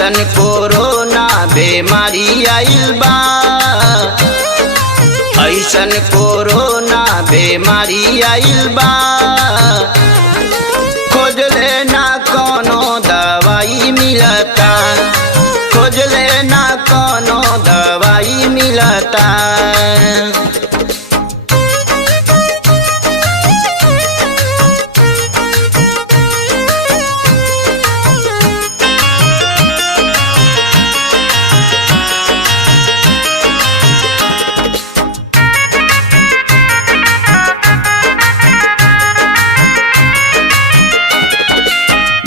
ऐसन कोरोना बीमारी आइल बा, ऐसन कोरोना बीमारी आइल बा। खोज लेना कोनो दवाई मिलता, खोज लेना कोनो दवाई मिलता।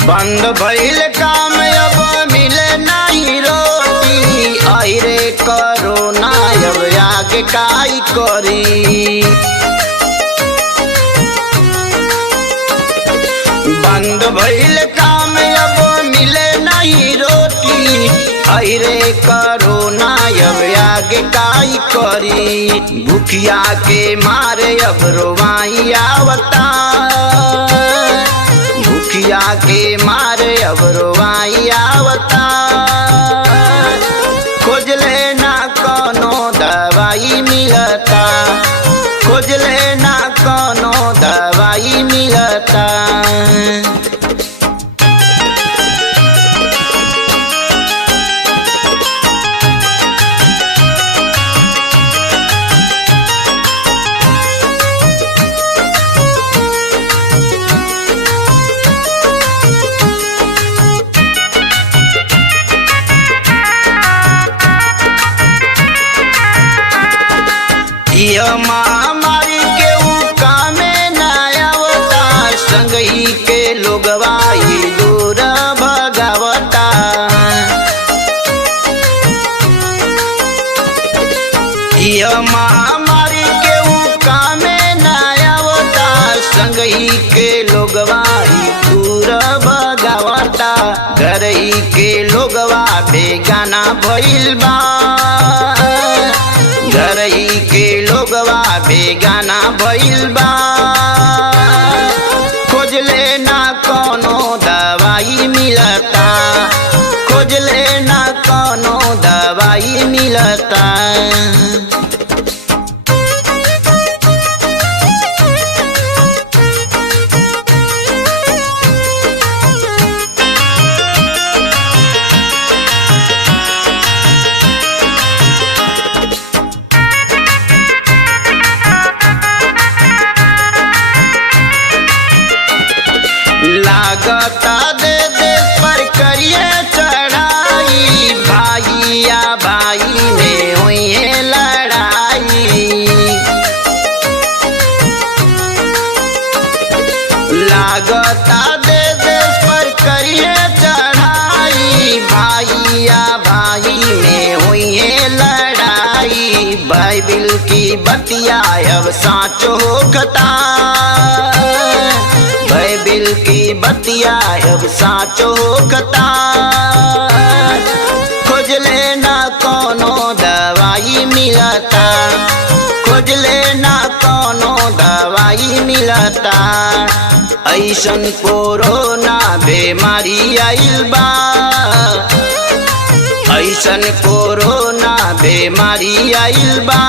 बंद भइल काम अब मिले नहीं रोटी, आई रे कोरोना अब आगे काई करी। बंद भइल काम अब मिले नहीं रोटी, आई रे कोरोना अब आगे काई करी। भूखिया के मारे अब रोवाई आवता, भूखिया के मारे अब रोवाई आवता। खोज लेना कोनो दवाई मिलता, खोज लेना कोनो दवाई मिलता। यह महामारी के कामे न आवता, संगही के लोगवा ही दूर भगावता। यह महामारी के कामे न आवता, संगही के लोगवा ही दूर भगावता। घर ही के लोगवा बेगाना भइल बा, घर ही के लोगवा बेगाना भइल बा। खोज लेना कोनो दवाई मिलता, खोज लेना कोनो दवाई मिलता। लागता दे देश पर करिए चढ़ाई, भाइया भाई में हुई लड़ाई। लागता दे देश पर करिए चढ़ाई, भाइया भाई में हुई लड़ाई। बाइबिल की बतिया अब साँच होता, बाइबिल की बतिया अब साँच होता। खोज लेना कोनो दवाई मिलता, खोज लेना कोनो दवाई मिलता। ऐसन कोरोना बीमारी आइल बा, ऐसन कोरोना बीमारी आइल बा।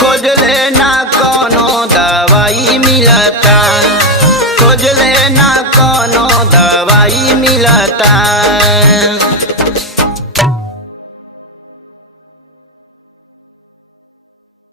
खोज लेना कोनो दवाई मिलता, खोज लेना कोनो दवाई मिलता।